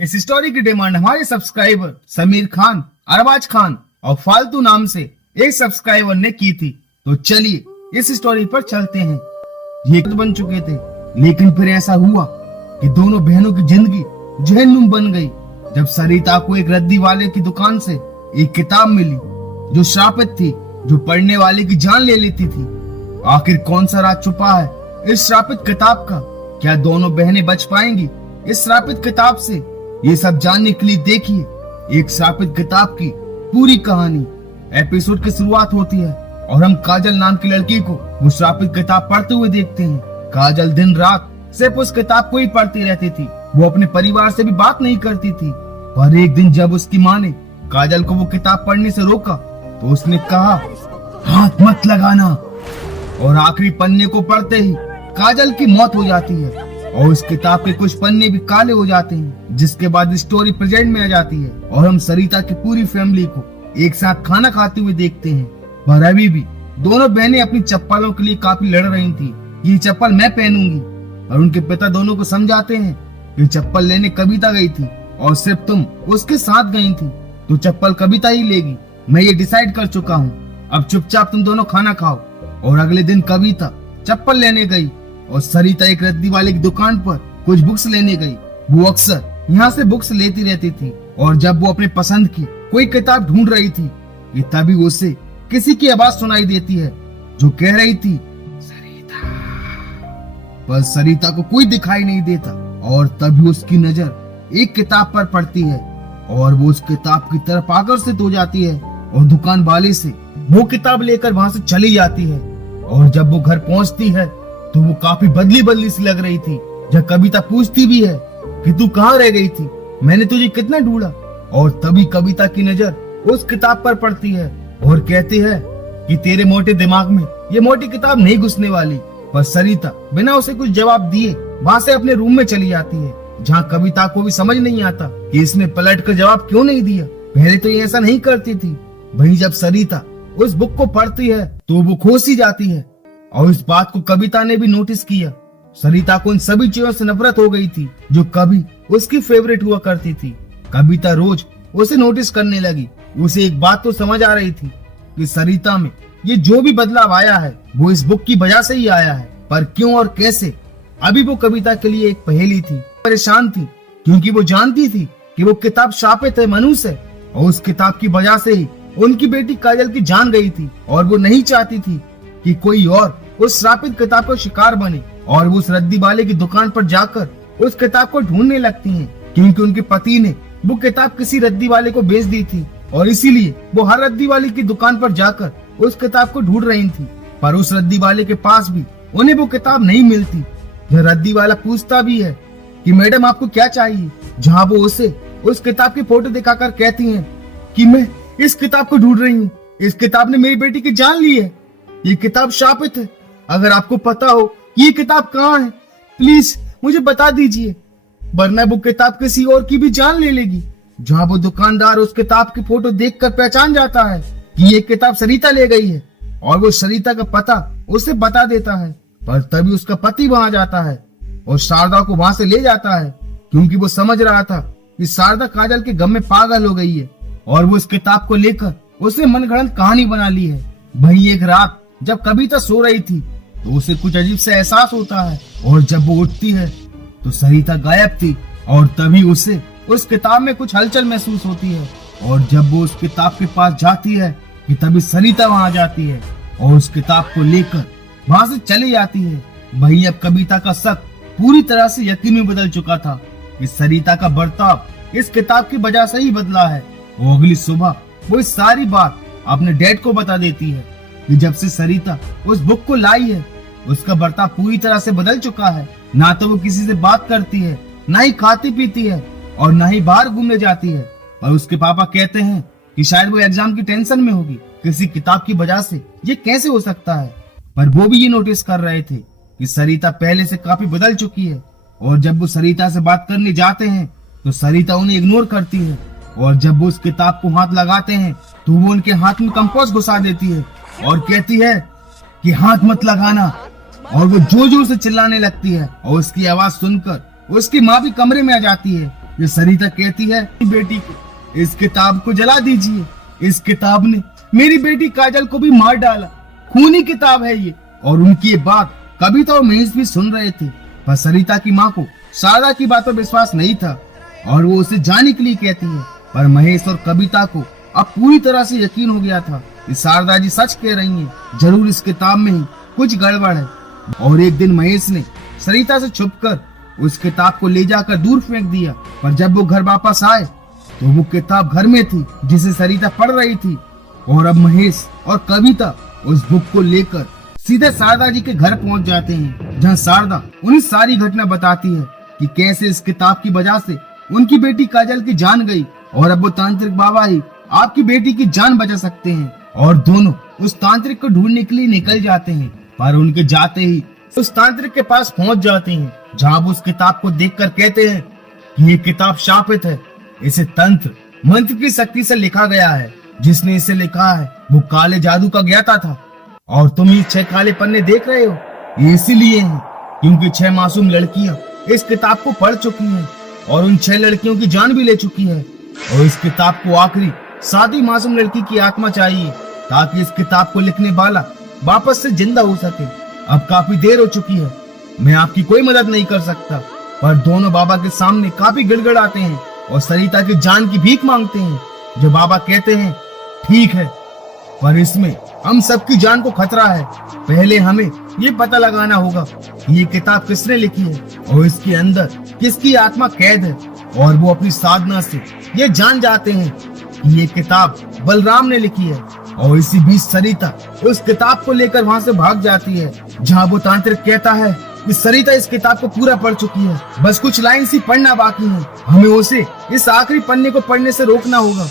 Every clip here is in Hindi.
इस स्टोरी की डिमांड हमारे सब्सक्राइबर समीर खान, अरबाज खान और फालतू नाम से एक सब्सक्राइबर ने की थी। तो चलिए इस स्टोरी पर चलते हैं। ये बन चुके थे, लेकिन फिर ऐसा हुआ कि दोनों बहनों की जिंदगी जहन्नुम बन गई जब सरिता को एक रद्दी वाले की दुकान से एक किताब मिली जो श्रापित थी, जो पढ़ने वाले की जान ले लेती थी। आखिर कौन सा राज छुपा है इस श्रापित किताब का? क्या दोनों बहनें बच पाएंगी इस श्रापित किताब से? ये सब जानने के लिए देखिए एक श्रापित किताब की पूरी कहानी। एपिसोड की शुरुआत होती है और हम काजल नाम की लड़की को वो श्रापित किताब पढ़ते हुए देखते हैं। काजल दिन रात सिर्फ उस किताब को ही पढ़ती रहती थी। वो अपने परिवार से भी बात नहीं करती थी। पर एक दिन जब उसकी माँ ने काजल को वो किताब पढ़ने से रोका तो उसने कहा, हाथ मत लगाना। और आखिरी पन्ने को पढ़ते ही काजल की मौत हो जाती है और उस किताब के कुछ पन्ने भी काले हो जाते हैं। जिसके बाद स्टोरी प्रेजेंट में आ जाती है और हम सरिता की पूरी फैमिली को एक साथ खाना खाते हुए देखते हैं। पर अभी भी दोनों बहनें अपनी चप्पलों के लिए काफी लड़ रही थी। ये चप्पल मैं पहनूंगी। और उनके पिता दोनों को समझाते हैं कि चप्पल लेने कविता गई थी और सिर्फ तुम उसके साथ गई थी, तो चप्पल कविता ही लेगी। मैं ये डिसाइड कर चुका हूँ। अब चुपचाप तुम दोनों खाना खाओ। और अगले दिन कविता चप्पल लेने गई और सरिता एक रद्दी वाले की दुकान पर कुछ बुक्स लेने गई। वो अक्सर यहाँ से बुक्स लेती रहती थी और जब वो अपने पसंद की कोई किताब ढूंढ रही थी कि तभी उसे किसी की आवाज सुनाई देती है जो कह रही थी, सरिता। पर सरिता को कोई दिखाई नहीं देता और तभी उसकी नजर एक किताब पर पड़ती है और वो उस किताब की तरफ आकर्षित हो जाती है और दुकान वाले से वो किताब लेकर वहां से चली जाती है। और जब वो घर पहुंचती है तो वो काफी बदली बदली सी लग रही थी। जब कविता पूछती भी है कि तू कहाँ रह गई थी, मैंने तुझे कितना ढूंढा। और तभी कविता की नजर उस किताब पर पड़ती है और कहती है कि तेरे मोटे दिमाग में ये मोटी किताब नहीं घुसने वाली। पर सरिता बिना उसे कुछ जवाब दिए वहां से अपने रूम में चली जाती है, जहाँ कविता को भी समझ नहीं आता कि इसने पलट कर जवाब क्यों नहीं दिया। पहले तो ये ऐसा नहीं करती थी। वहीं जब सरिता उस बुक को पढ़ती है तो वो खो सी जाती है और इस बात को कविता ने भी नोटिस किया। सरिता को उन सभी चीजों से नफरत हो गई थी जो कभी उसकी फेवरेट हुआ करती थी। कविता रोज उसे नोटिस करने लगी। उसे एक बात तो समझ आ रही थी कि सरिता में ये जो भी बदलाव आया है वो इस बुक की वजह से ही आया है। पर क्यों और कैसे, अभी वो कविता के लिए एक पहेली थी। परेशान थी क्योंकि वो जानती थी कि वो किताब शापित है मनुष्य है और उस किताब की वजह से ही उनकी बेटी काजल की जान गई थी। और वो नहीं चाहती थी कि कोई और उस श्रापित किताब का शिकार बने। और वो उस रद्दी वाले की दुकान पर जाकर उस किताब को ढूंढने लगती हैं, क्योंकि उनके पति ने वो किताब किसी रद्दी वाले को बेच दी थी और इसीलिए वो हर रद्दी वाले की दुकान पर जाकर उस किताब को ढूंढ रही थी। पर उस रद्दी वाले के पास भी उन्हें वो किताब नहीं मिलती। जब रद्दी वाला पूछता भी है कि मैडम आपको क्या चाहिए, जहाँ वो उसे उस किताब की फोटो दिखाकर कहती हैं कि मैं इस किताब को ढूंढ रही हूँ। इस किताब ने मेरी बेटी की जान ली है। ये किताब शापित है। अगर आपको पता हो ये किताब कहाँ है, प्लीज मुझे बता दीजिए, वरना वो किताब किसी और की भी जान ले लेगी। जहाँ वो दुकानदार उस किताब की फोटो देखकर पहचान जाता है कि ये किताब सरिता ले गई है और वो सरिता का पता उसे बता देता है। पर तभी उसका पति वहां जाता है और शारदा को वहां से ले जाता है, क्योंकि वो समझ रहा था कि शारदा काजल के गम में पागल हो गई है और वो इस किताब को लेकर उसने मनगढ़ंत कहानी बना ली है। वही एक रात जब कविता सो रही थी तो उसे कुछ अजीब सा एहसास होता है और जब वो उठती है तो सरिता गायब थी। और तभी उसे उस किताब में कुछ हलचल महसूस होती है और जब वो उस किताब के पास जाती है कि तभी सरिता वहां जाती है और उस किताब को लेकर वहां से चली जाती है। वही अब कविता का शक पूरी तरह से यकीन में बदल चुका था कि सरिता का बर्ताव इस किताब की वजह से ही बदला है। वो अगली सुबह वो इस सारी बात अपने डैड को बता देती है कि जब से सरिता उस बुक को लाई है उसका बर्ताव पूरी तरह से बदल चुका है। ना तो वो किसी से बात करती है, ना ही खाती पीती है और ना ही बाहर घूमने जाती है। और उसके पापा कहते हैं कि शायद वो एग्जाम की टेंशन में होगी किसी किताब की वजह से। ये कैसे हो सकता है? पर वो भी ये नोटिस कर रहे थे कि सरिता पहले से काफी बदल चुकी है। और जब वो सरिता से बात करने जाते हैं तो सरिता उन्हें इग्नोर करती है और जब वो उस किताब को हाथ लगाते हैं तो वो उनके हाथ में कंपास घुसा देती है और कहती है कि हाथ मत लगाना। और वो जोर जोर से चिल्लाने लगती है और उसकी आवाज सुनकर उसकी माँ भी कमरे में आ जाती है। ये सरिता कहती है बेटी को इस किताब को जला दीजिए, इस किताब ने मेरी बेटी काजल को भी मार डाला, खूनी किताब है ये। और उनकी ये बात कविता और महेश भी सुन रहे थे, पर सरिता की माँ को शारदा की बात पर विश्वास नहीं था और वो उसे जाने के लिए कहती है। पर महेश और कविता को अब पूरी तरह से यकीन हो गया था कि शारदा जी सच कह रही हैं, जरूर इस किताब में ही कुछ गड़बड़ है। और एक दिन महेश ने सरिता से छुपकर उस किताब को ले जाकर दूर फेंक दिया, पर जब वो घर वापस आए तो वो किताब घर में थी जिसे सरिता पढ़ रही थी। और अब महेश और कविता उस बुक को लेकर सीधे शारदा जी के घर पहुंच जाते हैं, जहां शारदा उन्हें सारी घटना बताती है कि कैसे इस किताब की वजह से उनकी बेटी काजल की जान गई और अब वो तांत्रिक बाबा ही आपकी बेटी की जान बचा सकते हैं। और दोनों उस तांत्रिक को ढूंढने के लिए निकल जाते हैं, पर उनके जाते ही उस तांत्रिक के पास पहुंच जाते हैं, जहां वो उस किताब को देखकर कहते हैं कि ये किताब शापित है, इसे तंत्र मंत्र की शक्ति से लिखा गया है। जिसने इसे लिखा है वो काले जादू का ज्ञाता था और तुम ये 6 काले पन्ने देख रहे हो, ये इसीलिए है क्योंकि 6 मासूम लड़कियां इस किताब को पढ़ चुकी हैं और उन 6 लड़कियों की जान भी ले चुकी है। और इस किताब को आखिरी 7वीं मासूम लड़की की आत्मा चाहिए ताकि इस किताब को लिखने वाला वापस से जिंदा हो सके। अब काफी देर हो चुकी है, मैं आपकी कोई मदद नहीं कर सकता। पर दोनों बाबा के सामने काफी गिड़गिड़ाते हैं और सरिता की जान की भीख मांगते हैं, जो बाबा कहते हैं ठीक है, पर इसमें हम सबकी जान को खतरा है। पहले हमें ये पता लगाना होगा कि ये किताब किसने लिखी है और इसके अंदर किसकी आत्मा कैद है। और वो अपनी साधना से ये जान जाते हैं कि ये किताब बलराम ने लिखी है। और इसी बीच सरिता उस किताब को लेकर वहाँ से भाग जाती है, जहाँ वो तांत्रिक कहता है कि सरिता इस किताब को पूरा पढ़ चुकी है, बस कुछ लाइन सी पढ़ना बाकी है। हमें उसे इस आखिरी पन्ने को पढ़ने से रोकना होगा,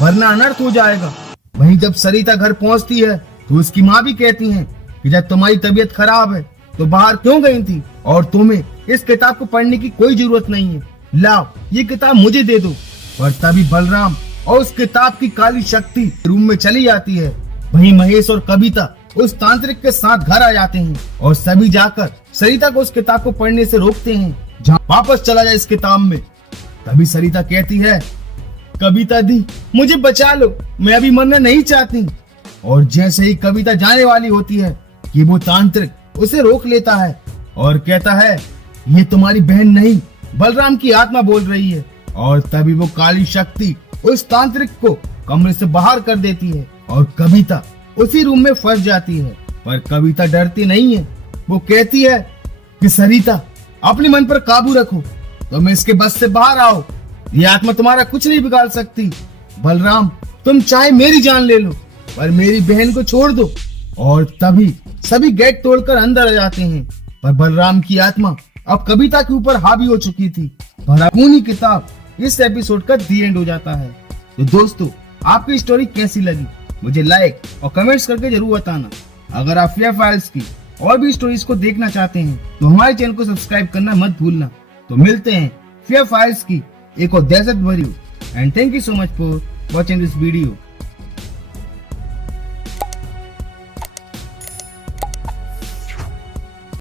वरना अनर्थ हो जाएगा। वहीं जब सरिता घर पहुंचती है तो उसकी माँ भी कहती है कि जब तुम्हारी तबीयत खराब है तो बाहर क्यों गई थी और तुम्हें इस किताब को पढ़ने की कोई जरूरत नहीं है, लाओ ये किताब मुझे दे दो। और तभी बलराम और उस किताब की काली शक्ति रूम में चली जाती है। वहीं महेश और कविता उस तांत्रिक के साथ घर आ जाते हैं और सभी जाकर सरिता को उस किताब को पढ़ने से रोकते हैं, जहाँ वापस चला जाए इस किताब में। तभी सरिता कहती है कविता दी मुझे बचा लो, मैं अभी मरना नहीं चाहती। और जैसे ही कविता जाने वाली होती है कि वो तांत्रिक उसे रोक लेता है और कहता है ये तुम्हारी बहन नहीं बलराम की आत्मा बोल रही है। और तभी वो काली शक्ति उस तांत्रिक को कमरे से बाहर कर देती है और कविता उसी रूम में फंस जाती है। पर कविता डरती नहीं है, वो कहती है कि सरिता अपने मन पर काबू रखो, तुम इसके बस से बाहर आओ, ये आत्मा तुम्हारा कुछ नहीं बिगाड़ सकती। बलराम तुम चाहे मेरी जान ले लो पर मेरी बहन को छोड़ दो। और तभी सभी गेट तोड़कर अंदर आ जाते हैं, पर बलराम की आत्मा अब कविता के ऊपर हावी हो चुकी थी। खूनी किताब इस एपिसोड का दी एंड हो जाता है। तो दोस्तों आपकी स्टोरी कैसी लगी मुझे लाइक और कमेंट्स करके जरूर बताना। अगर आप फियर फाइल्स की और भी स्टोरीज को देखना चाहते हैं तो हमारे चैनल को सब्सक्राइब करना मत भूलना। तो मिलते हैं फियर फाइल्स की एक और दहशत भरी and thank you so much for watching this video.